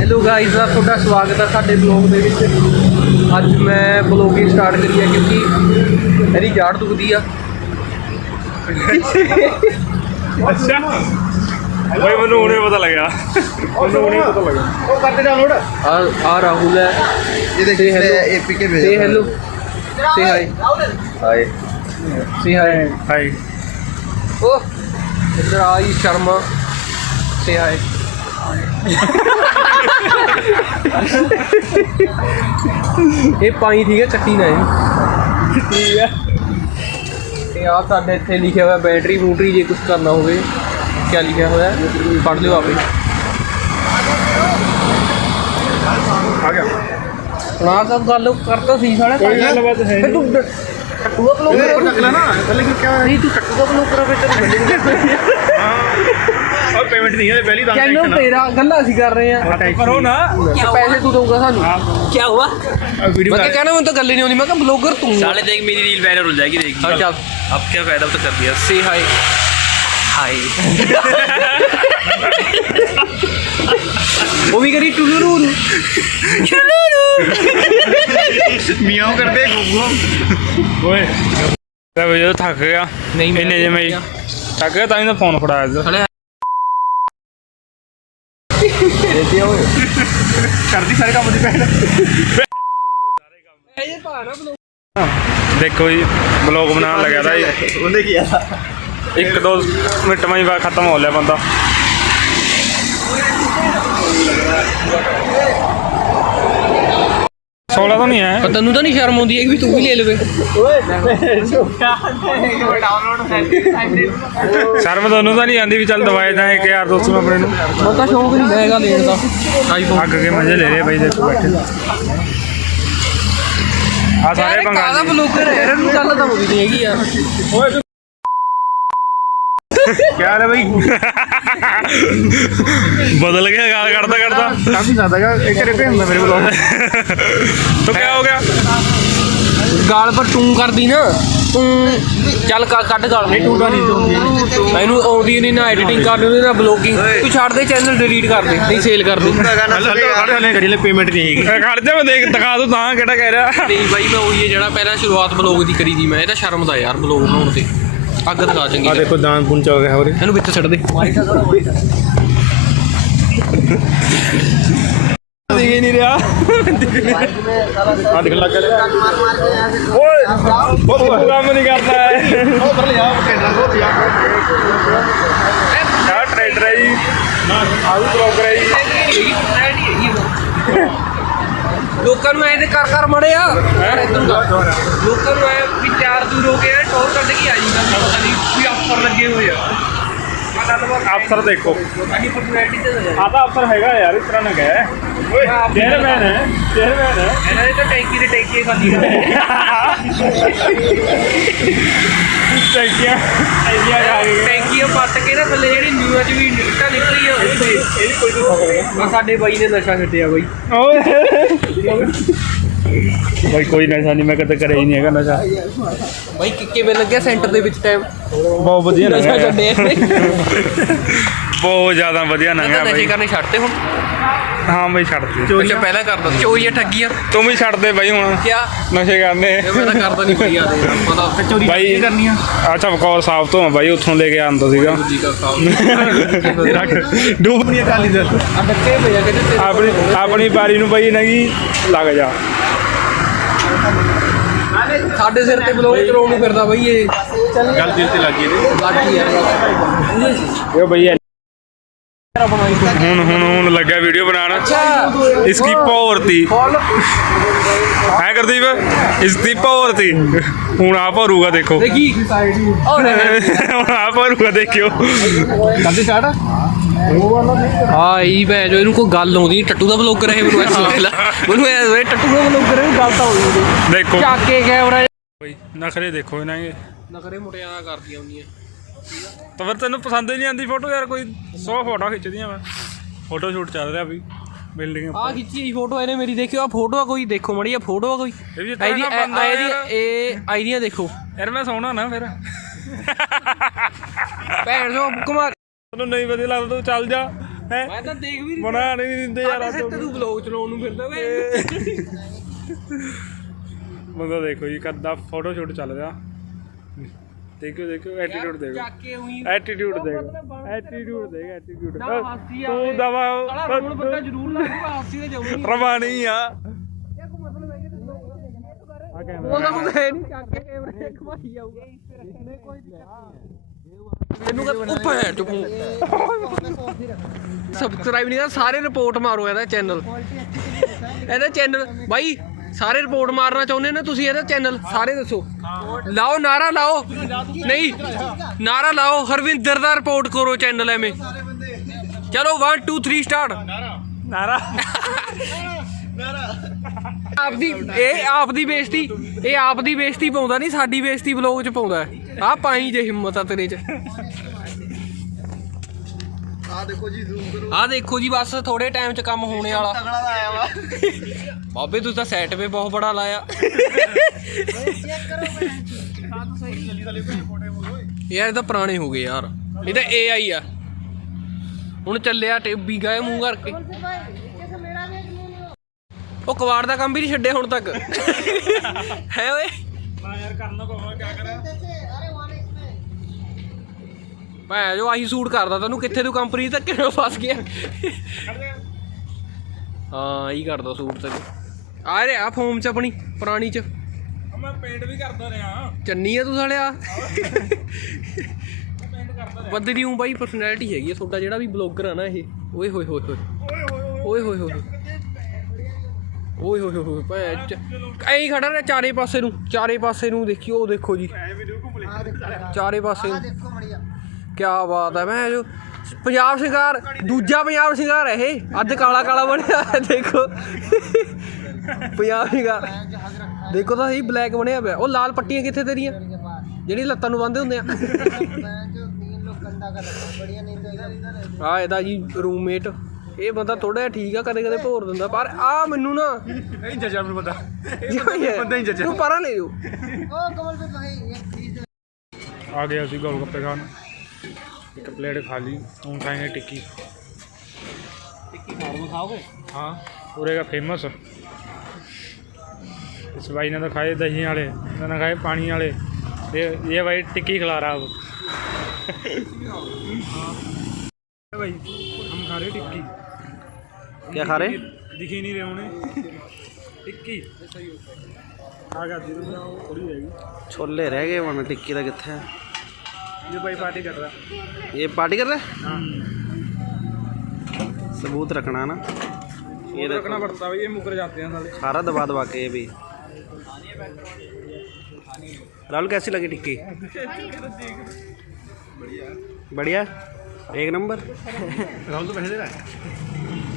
Hello guys ਦਾ ਤੁਹਾਡਾ ਸਵਾਗਤ ਹੈ ਸਾਡੇ ਬਲੌਗ ਦੇ ਵਿੱਚ। ਅੱਜ ਮੈਂ ਬਲੌਗਿੰਗ ਸਟਾਰਟ ਕਰੀ ਹੈ ਕਿਉਂਕਿ ਮੇਰੀ ਜਾੜ ਦੁਖਦੀ ਆ। ਅੱਛਾ। ਓਏ ਮੈਨੂੰ ਹੁਣੇ ਪਤਾ ਲੱਗਿਆ। ਮੈਨੂੰ ਹੁਣੇ ਪਤਾ ਲੱਗਾ ਉਹ ਕਰਦੇ ਡਾਊਨਲੋਡ ਆ ਆ ਰਾਹੁਲ ਹੈ। ਇਹ ਦੇਖ hello. ਏਪੀਕੇ ਸੇ ਭੇਜ ਹੈਲੋ ਸੇ ਹਾਈ ਹਾਏ ਸੇ ਹਾਈ ਹਾਈ ਓ ਇਧਰ ਆਈ ਸ਼ਰਮਾ। ਸੇ ਹਾਈ ਇਹ ਪਾਈ ਠੀਕ ਹੈ ਚੱਟੀ ਨਾ ਇਹ। ਠੀਕ ਹੈ। ਤੇ ਆ ਸਾਡੇ ਇੱਥੇ ਲਿਖਿਆ ਹੋਇਆ ਬੈਟਰੀ ਬੂਟਰੀ ਜੇ ਕੁਝ ਕਰਨਾ ਹੋਵੇ ਕੀ ਲਿਖਿਆ ਹੋਇਆ ਪੜ ਲਿਓ ਆਪੇ। ਆ ਗਿਆ। ਨਾ ਕਬ ਗੱਲ ਕਰਤਾ ਸੀ ਸਾਲਾ ਕੋਈ ਗੱਲਬਾਤ ਹੈ ਫਿਰ ਤੂੰ ਟੱਟੂਆ ਲੈਣਾ ਪਹਿਲੇ ਕੀ ਕਿਹਾ ਨਹੀਂ ਤੂੰ ਟੱਟੂਆ ਬਲੌਗ ਕਰਾ ਫਿਰ ਤੈਨੂੰ ਮਿਲੇਗੀ ਔਰ ਪੇਮੈਂਟ ਨਹੀਂ ਹੈ ਪਹਿਲੀ ਤਾਂ ਚੈਨਲ ਤੇਰਾ ਗੱਲਾਂ ਅਸੀਂ ਕਰ ਰਹੇ ਆ ਕਰੋ ਨਾ ਪੈਸੇ ਤੂੰ ਦਊਗਾ ਸਾਨੂੰ क्या हुआ ਵੀਡੀਓ ਮੈਂ ਤਾਂ ਕਹਿਣਾ ਮੈਨੂੰ ਤਾਂ ਗੱਲ ਹੀ ਨਹੀਂ ਆਉਂਦੀ ਮੈਂ ਕਿਹਾ ਬਲੌਗਰ ਤੂੰ साले देख मेरी रील वायरल हो जाएगी देख हाँ, चल। अब क्या फायदा अब तो कर दिया ਸੇ ਹਾਈ हाय ਉਹ ਵੀ ਕਰੀ ਟੁਲੂ ਮੀਆਓ ਕਰਦੇ ਗੁੱਗੂ ਓਏ ਤੇ ਵੀ ਜਦੋਂ ਥੱਕ ਗਿਆ ਨਹੀਂ, ਮੈਂ ਇੰਨੇ ਜੇ ਮੈਂ ਥੱਕ ਗਿਆ ਤਾਂ ਹੀ ਤਾਂ ਫੋਨ ਫੜਾਇਆ ਸੀ ਸਾਲੇ ਕਰਦੀ ਸਾਰੇ ਕੰਮ ਦੀ ਭੈਣ। ਇਹ ਭਾਣਾ ਬਲੌਗ ਦੇਖੋ ਜੀ ਬਲੌਗ ਬਣਾਉਣ ਲੱਗਿਆ ਤਾਂ ਜੀ। ਉਹਨੇ ਕੀ ਆ ਇੱਕ ਦੋ ਮਿੰਟ ਮੈਂ ਹੀ ਬਾਅਦ ਖਤਮ ਹੋ ਲਿਆ ਬੰਦਾ। ਸੋਲਾ ਤਾਂ ਨਹੀਂ ਹੈ। ਪਰ ਤੈਨੂੰ ਤਾਂ ਨਹੀਂ ਸ਼ਰਮ ਆਉਂਦੀ ਹੈ ਕਿ ਵੀ ਤੂੰ ਵੀ ਲੈ ਲਵੇ। ਸ਼ਰਮ ਤੁਹਾਨੂੰ ਤਾਂ ਨਹੀਂ ਆਉਂਦੀ ਵੀ ਚੱਲ ਦਵਾਈ ਤਾਂ ਇੱਕ ਯਾਰ ਦੋਸਤ ਨੂੰ ਆਪਣੇ ਨੂੰ। ਮੈਂ ਤਾਂ ਸ਼ੌਂਕ ਨਹੀਂ ਹੈਗਾ ਲੈਣ ਦਾ। ਆਈਫੋਨ ਅੱਗ ਕੇ ਮਜ਼ੇ ਲੈ ਰਹੇ ਬਾਈ ਦੇਖੋ ਬੈਠੇ। ਆ ਸਾਰੇ ਬੰਗਾਲੀ। ਬਲੌਗਰ ਹੈ? ਇਹਨਾਂ ਨੂੰ ਗੱਲ ਤਾਂ ਆਉਂਦੀ ਨਹੀਂ ਹੈਗੀ ਯਾਰ। ਹਾਲ ਹੈ ਬਾਈ? ਬਦਲ ਗਿਆ ਗਾਲ ਕੱਢਦਾ ਕੱਢਦਾ। ਕਾਫੀ ਜ਼ਿਆਦਾ ਹੈਗਾ ਇੱਕ ਰੁਪਏ ਹੁੰਦਾ ਮੇਰੇ ਕੋਲ ਤੋ ਕੀ ਹੋ ਗਿਆ? ਗਾਲ ਪਰ ਤੂੰ ਕਰਦੀ ਨਾ ਤੂੰ ਚੱਲ ਕ- ਕੱਢ ਗਾਲ। ਨਹੀਂ ਟੂਟਾ ਨਹੀਂ ਇਹਨੂੰ ਆਉਂਦੀ ਨਹੀਂ ਨਾ ਐਡੀਟਿੰਗ ਕਰਨੀ ਉਹਦੇ ਨਾਲ ਬਲੌਗਿੰਗ ਤੂੰ ਛੱਡ ਦੇ ਚੈਨਲ ਡਿਲੀਟ ਕਰ ਦੇ ਨਹੀਂ ਸੇਲ ਕਰ ਦੇ। ਹਲੇ ਕਰੀ ਲੈ ਪੇਮੈਂਟ ਨਹੀਂ ਹੈਗੀ। ਖੜ ਜਾ ਮੈਂ ਦੇਖ ਦਿਖਾ ਦੂੰ ਤਾਂ ਕਿਹੜਾ ਕਹਿ ਰਿਹਾ। ਨਹੀਂ ਬਾਈ ਮੈਂ ਉਹੀ ਹੈ ਜਿਹੜਾ ਪਹਿਲਾਂ ਸ਼ੁਰੂਆਤ ਬਲੌਗ ਦੀ ਕਰੀ ਦੀ ਮੈਂ ਇਹ ਤਾਂ ਸ਼ਰਮ ਦਾ ਯਾਰ ਬਲੌਗ ਬਣਾਉਣ ਤੇ। ਅੱਗ ਦਿਖਾ ਚੰਗੀ ਆ। ਦੇਖੋ ਦਾਨ ਪੁੰਚ ਹੋ ਗਿਆ ਹੋਰੇ ਇਹਨੂੰ ਵਿੱਚ ਛੱਡ ਦੇ। ਦੇਖ ਨਹੀਂ ਰਿਹਾ। ਆ ਦੇਖ ਲੱਗ ਗਿਆ ਓਏ ਉਹ ਕੰਮ ਨਹੀਂ ਕਰਦਾ। ਹੈ ਉਹ ਕਰ ਲਿਆ ਕੈਨਰਾ ਹੋ ਗਿਆ ਆ ਟ੍ਰੇਡਰ ਹੈ ਜੀ। ਆ ਵੀ ਬਲੌਗਰ ਹੈ ਜੀ ਲੋਕਾਂ ਨੂੰ ਐ ਤੇ ਕਰ ਕਰ ਮੜੇ ਆ। ਇੱਧਰ ਨੂੰ ਕਰ। ਲੋਕਾਂ ਨੂੰ ਐ ਵੀ ਤਿਆਰ ਦੂਰ ਹੋ ਕੇ ਟੋਰ ਕੱਢ ਕੇ ਆ ਜੀ। ਵੀ ਆਫਰ ਲੱਗੇ ਹੋਏ ਆ। ਆ ਅਫਸਰ ਦੇਖੋ। ਸਾਡੀ ਪਰਸਨੈਲਿਟੀ ਤੇ ਆ ਤਾਂ ਅਫਸਰ ਹੈਗਾ ਯਾਰ ਇਸ ਤਰ੍ਹਾਂ ਨਾ ਕਹਿ ਓਏ। ਚੇਅਰਮੈਨ ਹੈ ਚੇਅਰਮੈਨ ਹੈ। ਇਹਨਾਂ ਨੇ ਤਾਂ ਟੈਂਕੀ ਦੇ ਟੈਂਕੀ ਖਾਲੀ ਟੈਂਕੀਆਂ ਟੈਂਕੀਆਂ ਖਾ ਗਏ ਟੈਂਕੀਆਂ ਪੱਟ ਕੇ ਨਾ ਥੱਲੇ ਜਿਹੜੀ ਨਿਊਆਂ ਚ ਵੀ ਨਿਕਟਾਂ ਨਿਕਲੀ ਆ। ਉਹ ਇਹ ਕੋਈ ਨਹੀਂ ਆ ਸਾਡੇ ਬਾਈ ਨੇ ਨਸ਼ਾ ਛੱਡਿਆ ਬਾਈ। ਓਏ। ਭਾਈ ਕੋਈ ਨਸ਼ਾ ਨਹੀਂ ਮੈਂ ਕਦੇ ਕਰਿਆ ਹੀ ਨਹੀਂ ਹੈਗਾ ਨਸ਼ਾ। ਬਾਈ ਕਿ- ਕਿਵੇਂ ਲੱਗਿਆ ਸੈਂਟਰ ਦੇ ਵਿੱਚ ਟਾਈਮ ਬਹੁਤ ਵਧੀਆ ਨਸ਼ਾ ਛੱਡਿਆ ਬਹੁਤ ਜ਼ਿਆਦਾ ਵਧੀਆ ਤਾਂ ਨਸ਼ੇ ਬਾਈ। ਕਰਨੇ ਛੱਡਤੇ ਹੁਣ। ਹਾਂ ਬਈ ਛੱਡ ਦੇ ਅੱਛਾ ਪਹਿਲਾਂ ਕਰਦਾ ਸੀ। ਚੋਰੀਆਂ ਠੱਗੀਆਂ। ਤੂੰ ਵੀ ਛੱਡ ਦੇ ਬਾਈ ਹੁਣ। ਕਿਆ? ਨਸ਼ੇ ਕਰਨੇ। ਇਹ ਮੈਂ ਤਾਂ ਕਰਦਾ ਨਹੀਂ ਬਈ ਯਾਰ ਪਤਾ। ਚੋਰੀ ਬਾਈ ਕਰਨੀਆਂ। ਆ ਚਮਕੌਰ ਸਾਹਿਬ ਤੋਂ ਆ ਬਾਈ ਉੱਥੋਂ ਲੈ ਕੇ ਆਂਦਾ ਸੀਗਾ। ਜੀ ਦਾ ਡੂਬ ਨਹੀਂ ਅਕਾਲੀ ਦਲ। ਆ ਡੱਕੇ ਪਏ ਆ ਕਿਤੇ ਤੇਰੇ ਆਪਣੀ ਆਪਣੀ ਬਾਰੀ ਨੂੰ ਬਾਈ ਨਗੀ ਲੱਗ ਜਾ। ਸਾਡੇ ਸਿਰ ਤੇ ਬਲੌਗ ਚਲਾਉਣ ਨੂੰ ਫਿਰਦਾ ਬਈ ਇਹ। ਗੱਲ ਦਿਲ ਤੇ ਲੱਗੀ ਇਹਦੇ। ਲੱਗੀ ਯਾਰ ਇਹ ਬਈ ਹੁਣ ਹੁਣ ਹੁਣ ਲੱਗਿਆ ਵੀਡੀਓ ਬਣਾਉਣ। ਇਸकी ਪੌਰਤੀ ਫੁੱਲ ਹੈ ਗੁਰਦੀਪ? ਇਸकी ਪੌਰਤੀ ਹੁਣ ਆ ਭਰੂਗਾ ਦੇਖੋ। ਦੇਖੀ। ਹੁਣ ਆ ਭਰੂਗਾ ਦੇਖਿਓ। ਕਰਦੇ ਸਟਾਰਟ ਹਾਂ ਇਹ ਭੈ ਜੋ ਇਹਨੂੰ ਕੋਈ ਗੱਲ ਆਉਂਦੀ ਟੱਟੂ ਦਾ ਬਲੌਗਰ ਹੈ ਮੈਨੂੰ ਐਸਾ ਲੱਗਦਾ ਮੈਨੂੰ ਵੇ ਟੱਟੂ ਦਾ ਬਲੌਗਰ ਹੈ ਗੱਲ ਤਾਂ ਹੋਈ ਦੇਖੋ। ਚੱਕ ਕੇ ਕੈਮਰਾ ਬਈ ਨਖਰੇ ਦੇਖੋ ਇਹਨਾਂ ਦੇ। ਨਖਰੇ ਮੁਟਿਆਂ ਕਰਦੀਆਂ ਹੁੰਦੀਆਂ। ਤਾਂ ਫਿਰ ਤੈਨੂੰ ਪਸੰਦ ਹੀ ਨਹੀਂ ਆਂਦੀ ਫੋਟੋ ਯਾਰ ਕੋਈ 100 ਫੋਟੋ ਖਿੱਚਦੀਆਂ ਮੈਂ ਫੋਟੋ ਸ਼ੂਟ ਚੱਲ ਰਿਹਾ ਵੀ ਬਿਲਡਿੰਗ ਆ ਖਿੱਚੀ ਹੋਈ ਫੋਟੋ ਇਹਨੇ ਮੇਰੀ ਦੇਖਿਓ ਆ ਫੋਟੋ ਆ ਕੋਈ ਦੇਖੋ ਮੜੀ ਆ ਫੋਟੋ ਆ ਕੋਈ। ਇਹ ਵੀ ਬੰਦਾ ਯਾਰ। ਇਹ ਆਈਡੀਆਂ ਦੇਖੋ। ਯਾਰ ਮੈਂ ਸੋਹਣਾ ਨਾ ਫਿਰ। ਭੈਣ ਜੋ ਕੁਮਾਰ ਤੈਨੂੰ ਨਹੀਂ ਵਧੀਆ ਲੱਗਦਾ ਤੂੰ ਚੱਲ ਜਾ। ਮੈਂ ਤਾਂ ਦੇਖ ਵੀ ਨਹੀਂ ਬਣਾ ਨਹੀਂ ਦਿੰਦੇ ਯਾਰ ਤੇ ਤੂੰ। ਬਲੌਗ ਚਲਾਉਣ ਨੂੰ ਫਿਰਦਾ ਵੇ ਬੰਦਾ ਦੇਖੋ ਜੀ ਕੱਦਾ ਫੋਟੋ ਸ਼ੂਟ ਚੱਲ ਰਿਹਾ। ਦੇਖੋ ਦੇਖੋ ਐਟੀਟਿਊਡ ਦੇਖੋ। ਚੱਕ ਕੇ ਉਹੀ ਐਟੀਟਿਊਡ ਦੇਖ। ਐਟੀਟਿਊਡ ਦੇਖ ਐਟੀਟਿਊਡ ਨਾ ਹਾਸੀ ਆ ਤੂੰ ਦਵਾ ਸਾਲਾ ਰੋਣ ਬੰਦਾ ਜ਼ਰੂਰ ਲੱਗੂਗਾ ਹਾਸੀ ਤੇ ਜਾਊਗੀ। ਰਵਾਨੀ ਆ। ਆ ਉਹਦਾ ਕੁਝ ਹੈ ਨਹੀਂ ਚੱਕ ਕੇ ਕੈਮਰੇ ਘਮਾਈ ਜਾਊਗਾ। ਇਹਨੂੰ ਕਰ ਉੱਪਰ ਚੁੱਪ ਸਬਸਕ੍ਰਾਈਬ ਨਹੀਂ ਕਰ ਸਾਰੇ ਰਿਪੋਰਟ ਮਾਰੋ ਇਹਦਾ ਚੈਨਲ ਇਹਦਾ ਚੈਨਲ ਬਾਈ ਸਾਰੇ ਰਿਪੋਰਟ ਮਾਰਨਾ ਚਾਹੁੰਦੇ ਨੇ ਤੁਸੀਂ ਇਹਦਾ ਚੈਨਲ ਸਾਰੇ ਦੱਸੋ। ਲਾਓ ਨਾਰਾ ਲਾਓ। ਨਹੀਂ ਨਾਰਾ ਲਾਓ। ਹਰਵਿੰਦਰ ਦਾ ਰਿਪੋਰਟ ਕਰੋ ਚੈਨਲ ਐਵੇਂ। ਚਲੋ 1 2 3 ਸਟਾਰਟ ਨਾਰਾ। ਆਪਦੀ ਇਹ ਆਪਦੀ ਬੇਇੱਜ਼ਤੀ ਇਹ ਆਪਦੀ ਬੇਇੱਜ਼ਤੀ ਪਾਉਂਦਾ ਨਹੀਂ ਸਾਡੀ ਬੇਇੱਜ਼ਤੀ ਬਲੌਗ 'ਚ ਪਾਉਂਦਾ ਆ ਪਾਈ ਜੇ ਹਿੰਮਤ ਆ ਤੇਰੇ 'ਚ। ਆ ਦੇਖੋ ਜੀ ਜ਼ੂਮ ਕਰੋ। ਆ ਦੇਖੋ ਜੀ ਬਸ ਥੋੜੇ ਟਾਈਮ 'ਚ ਕੰਮ ਹੋਣੇ ਵਾਲਾ। ਬਾਬੇ ਤੁਸੀਂ ਤਾਂ ਸੈਟ ਵੇ ਬਹੁਤ ਬੜਾ ਲਾਇਆ। ਯਾਰ ਇਹ ਤਾਂ ਪੁਰਾਣੇ ਹੋ ਗਏ ਯਾਰ। ਇਹ ਤਾਂ AI ਆ। ਹੁਣ ਚੱਲਿਆ ਟੇਬੀ ਗਏ ਮੂੰਹ ਕਰਕੇ। ਉਹ ਕਵਾੜ ਦਾ ਕੰਮ ਵੀ ਨਹੀਂ ਛੱਡਿਆ ਹੁਣ ਤੱਕ। ਹੈ ਓਏ। ਨਾ ਯਾਰ ਕਰਨਾ ਪਊਗਾ ਕੀ ਕਰਾਂ। ਭੈ ਜੋ ਆਹੀ ਸੂਟ ਕਰਦਾ ਤੈਨੂੰ। ਕਿੱਥੇ ਤੂੰ ਕੰਪਨੀ ਤੱਕ ਕਿਵੇਂ ਫਸ ਗਿਆ? ਹਾਂ ਇਹੀ ਕਰਦਾ ਸੂਟ ਤੇ ਆ ਰਿਹਾ ਫੋਮ ਚ ਆਪਣੀ ਪੁਰਾਣੀ ਚ। ਮੈਂ ਪੇਂਟ ਵੀ ਕਰਦਾ ਰਿਹਾ। ਚੰਨੀ ਆ ਤੂੰ ਸਾਲਿਆ? ਬੰਦੇ ਦੀ ਉਂ ਬਾਈ ਪਰਸਨੈਲਿਟੀ ਹੈਗੀ ਆ ਤੁਹਾਡਾ ਜਿਹੜਾ ਵੀ ਬਲੌਗਰ ਆ ਨਾ ਇਹ। ਓਏ ਹੋਏ ਹੋਏ ਹੋਏ। ਓਏ ਹੋਏ ਹੋਏ ਓਏ ਹੋਏ। ਹੋਏ ਹੋਏ। ਭੈ ਐਂ ਖੜਾ ਰਿਹਾ ਚਾਰੇ ਪਾਸੇ ਨੂੰ ਚਾਰੇ ਪਾਸੇ ਨੂੰ ਦੇਖਿਓ ਉਹ ਦੇਖੋ ਜੀ। ਚਾਰੇ ਪਾਸੇ ਨੂੰ। ਕੀ ਬਾਤ ਹੈ ਮੈਂ ਜੋ ਪੰਜਾਬ ਸ਼ਿੰਗਾਰ ਦੂਜਾ ਪੰਜਾਬ ਸ਼ਿੰਗਾਰ ਹੈ ਇਹ। ਅੱਜ ਕਾਲਾ ਕਾਲਾ ਬਣਿਆ ਦੇਖੋ। ਪੰਜਾਬ ਸ਼ਿੰਗਾਰ। ਦੇਖੋ ਤਾਂ ਸਹੀ ਬਲੈਕ ਬਣਿਆ ਪਿਆ। ਉਹ ਲਾਲ ਪੱਟੀਆਂ ਕਿੱਥੇ ਤੇਰੀਆਂ? ਜਿਹੜੀ ਲੱਤਾਂ ਨੂੰ ਬੰਨ੍ਹਦੇ ਹੁੰਦੇ ਆ। ਆ ਇਹਦਾ ਜੀ ਰੂਮਮੇਟ ਇਹ ਬੰਦਾ ਥੋੜਾ ਜਿਹਾ ਠੀਕ ਆ ਕਦੇ ਕਦੇ ਭੋਰ ਦਿੰਦਾ। ਪਰ ਆ ਮੈਨੂੰ ਨਾ ਨਹੀਂ ਜੱਜਾ ਮੈਨੂੰ ਪਤਾ। ਬੰਦਾ ਹੀ ਜੱਜਿਆ। ਤੂੰ ਪਰਾਂ ਲੈ ਜਾਓ। ਆ ਗਿਆ ਸੀ ਗੋਲ ਗੱਪੇ ਖਾਣ। ਇੱਕ ਪਲੇਟ ਖਾ ਲਈ ਹੁਣ ਖਾਏਗੇ ਟਿੱਕੀ। ਟਿੱਕੀ ਫਾਰਮ ਖਾਓਗੇ? ਹਾਂ ਪੂਰੇ ਦਾ ਫੇਮਸ ਇਸ ਬਾਈ ਨੇ ਖਾਏ ਦਹੀਂ ਵਾਲੇ ਇਹਨਾਂ ਨੇ ਖਾਏ ਪਾਣੀ ਵਾਲੇ। ਇਹ ਇਹ ਬਾਈ ਟਿੱਕੀ ਖਿਲਾ ਰਹਾ ਹੈ। भाई हम ਟਿੱਕੀ। रहे टिक्की क्या खा रहे दिख ही नहीं रहे उन्हें टिक्की आ गया छोले रह गए हूँ टिक्की का कितने ये भाई पार्टी कर रहा है। ये पार्टी कर रहा है? हाँ। सबूत रखना ना। ये रखना पड़ता है ये मुकर जाते हैं साले। सारा दबा दबा के ये भी। राहुल कैसी लगी टिक्की? बढ़िया बढ़िया। एक नंबर। राहुल तो पैसे दे रहा है।